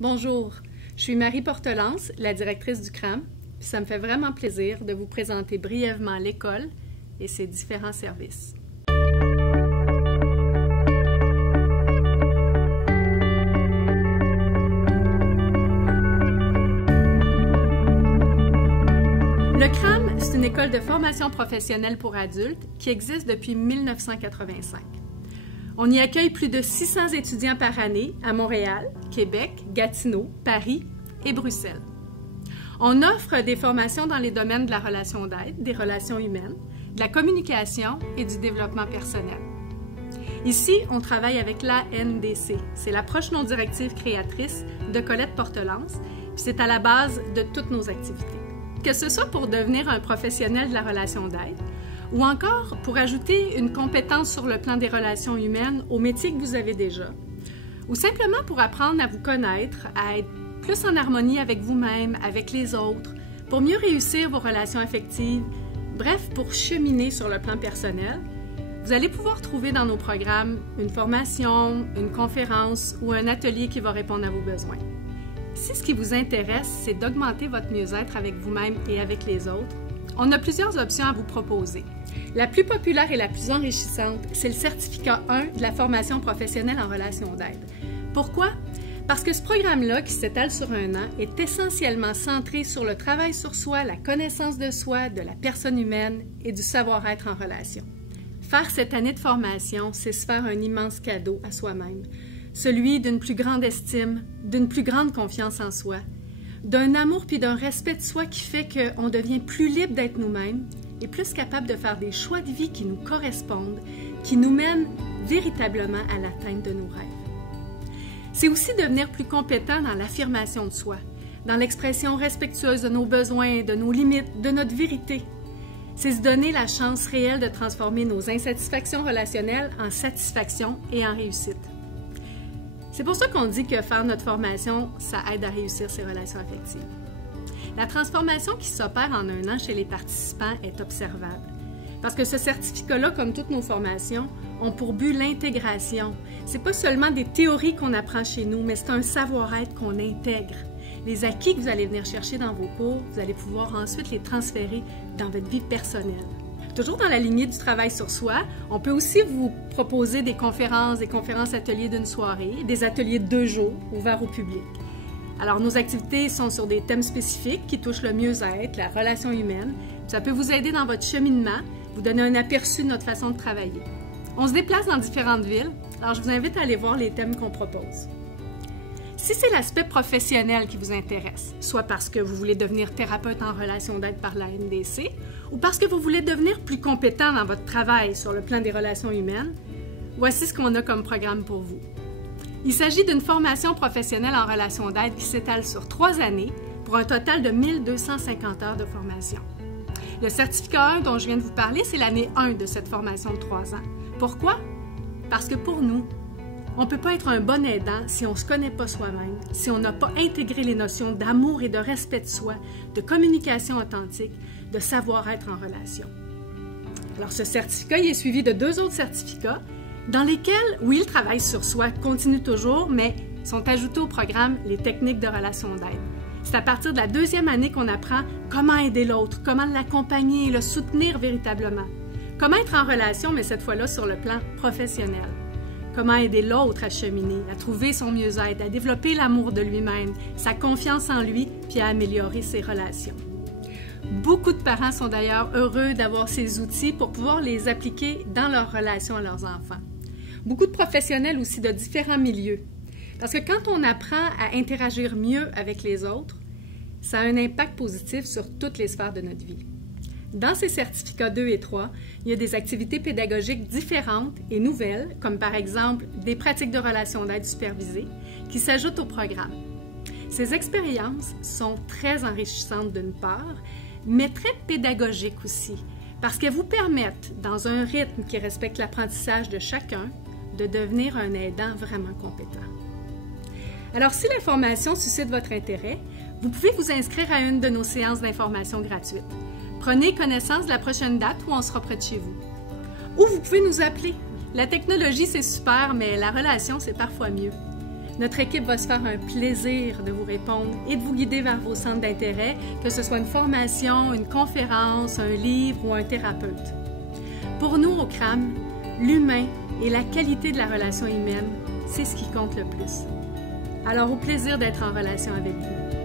Bonjour, je suis Marie Portelance, la directrice du CRAM, puis ça me fait vraiment plaisir de vous présenter brièvement l'école et ses différents services. Le CRAM, c'est une école de formation professionnelle pour adultes qui existe depuis 1985. On y accueille plus de 600 étudiants par année à Montréal, Québec, Gatineau, Paris et Bruxelles. On offre des formations dans les domaines de la relation d'aide, des relations humaines, de la communication et du développement personnel. Ici, on travaille avec l'ANDC. C'est l'approche non directive créatrice de Colette Portelance, puis c'est à la base de toutes nos activités. Que ce soit pour devenir un professionnel de la relation d'aide, ou encore pour ajouter une compétence sur le plan des relations humaines au métier que vous avez déjà, ou simplement pour apprendre à vous connaître, à être plus en harmonie avec vous-même, avec les autres, pour mieux réussir vos relations affectives, bref, pour cheminer sur le plan personnel, vous allez pouvoir trouver dans nos programmes une formation, une conférence ou un atelier qui va répondre à vos besoins. Si ce qui vous intéresse, c'est d'augmenter votre mieux-être avec vous-même et avec les autres, on a plusieurs options à vous proposer. La plus populaire et la plus enrichissante, c'est le certificat 1 de la formation professionnelle en relation d'aide. Pourquoi? Parce que ce programme-là, qui s'étale sur un an, est essentiellement centré sur le travail sur soi, la connaissance de soi, de la personne humaine et du savoir-être en relation. Faire cette année de formation, c'est se faire un immense cadeau à soi-même, celui d'une plus grande estime, d'une plus grande confiance en soi, d'un amour puis d'un respect de soi qui fait qu'on devient plus libre d'être nous-mêmes et plus capable de faire des choix de vie qui nous correspondent, qui nous mènent véritablement à l'atteinte de nos rêves. C'est aussi devenir plus compétent dans l'affirmation de soi, dans l'expression respectueuse de nos besoins, de nos limites, de notre vérité. C'est se donner la chance réelle de transformer nos insatisfactions relationnelles en satisfaction et en réussite. C'est pour ça qu'on dit que faire notre formation, ça aide à réussir ses relations affectives. La transformation qui s'opère en un an chez les participants est observable. Parce que ce certificat-là, comme toutes nos formations, ont pour but l'intégration. C'est pas seulement des théories qu'on apprend chez nous, mais c'est un savoir-être qu'on intègre. Les acquis que vous allez venir chercher dans vos cours, vous allez pouvoir ensuite les transférer dans votre vie personnelle. Toujours dans la lignée du travail sur soi, on peut aussi vous proposer des conférences ateliers d'une soirée, des ateliers de 2 jours ouverts au public. Alors, nos activités sont sur des thèmes spécifiques qui touchent le mieux-être, la relation humaine. Ça peut vous aider dans votre cheminement, vous donner un aperçu de notre façon de travailler. On se déplace dans différentes villes, alors je vous invite à aller voir les thèmes qu'on propose. Si c'est l'aspect professionnel qui vous intéresse, soit parce que vous voulez devenir thérapeute en relation d'aide par la NDC, ou parce que vous voulez devenir plus compétent dans votre travail sur le plan des relations humaines, voici ce qu'on a comme programme pour vous. Il s'agit d'une formation professionnelle en relation d'aide qui s'étale sur 3 années pour un total de 1250 heures de formation. Le certificat 1 dont je viens de vous parler, c'est l'année 1 de cette formation de 3 ans. Pourquoi? Parce que pour nous, on ne peut pas être un bon aidant si on ne se connaît pas soi-même, si on n'a pas intégré les notions d'amour et de respect de soi, de communication authentique, de savoir-être en relation. Alors, ce certificat il est suivi de 2 autres certificats dans lesquels, oui, le travail sur soi continue toujours, mais sont ajoutés au programme les techniques de relation d'aide. C'est à partir de la 2e année qu'on apprend comment aider l'autre, comment l'accompagner, le soutenir véritablement. Comment être en relation, mais cette fois-là sur le plan professionnel. Comment aider l'autre à cheminer, à trouver son mieux-être, à développer l'amour de lui-même, sa confiance en lui, puis à améliorer ses relations. Beaucoup de parents sont d'ailleurs heureux d'avoir ces outils pour pouvoir les appliquer dans leur relation à leurs enfants. Beaucoup de professionnels aussi de différents milieux. Parce que quand on apprend à interagir mieux avec les autres, ça a un impact positif sur toutes les sphères de notre vie. Dans ces certificats 2 et 3, il y a des activités pédagogiques différentes et nouvelles, comme par exemple des pratiques de relation d'aide supervisées, qui s'ajoutent au programme. Ces expériences sont très enrichissantes d'une part, mais très pédagogiques aussi, parce qu'elles vous permettent, dans un rythme qui respecte l'apprentissage de chacun, de devenir un aidant vraiment compétent. Alors, si la formation suscite votre intérêt, vous pouvez vous inscrire à une de nos séances d'information gratuites. Prenez connaissance de la prochaine date où on sera près de chez vous. Ou vous pouvez nous appeler. La technologie, c'est super, mais la relation, c'est parfois mieux. Notre équipe va se faire un plaisir de vous répondre et de vous guider vers vos centres d'intérêt, que ce soit une formation, une conférence, un livre ou un thérapeute. Pour nous, au CRAM, l'humain et la qualité de la relation humaine, c'est ce qui compte le plus. Alors, au plaisir d'être en relation avec vous.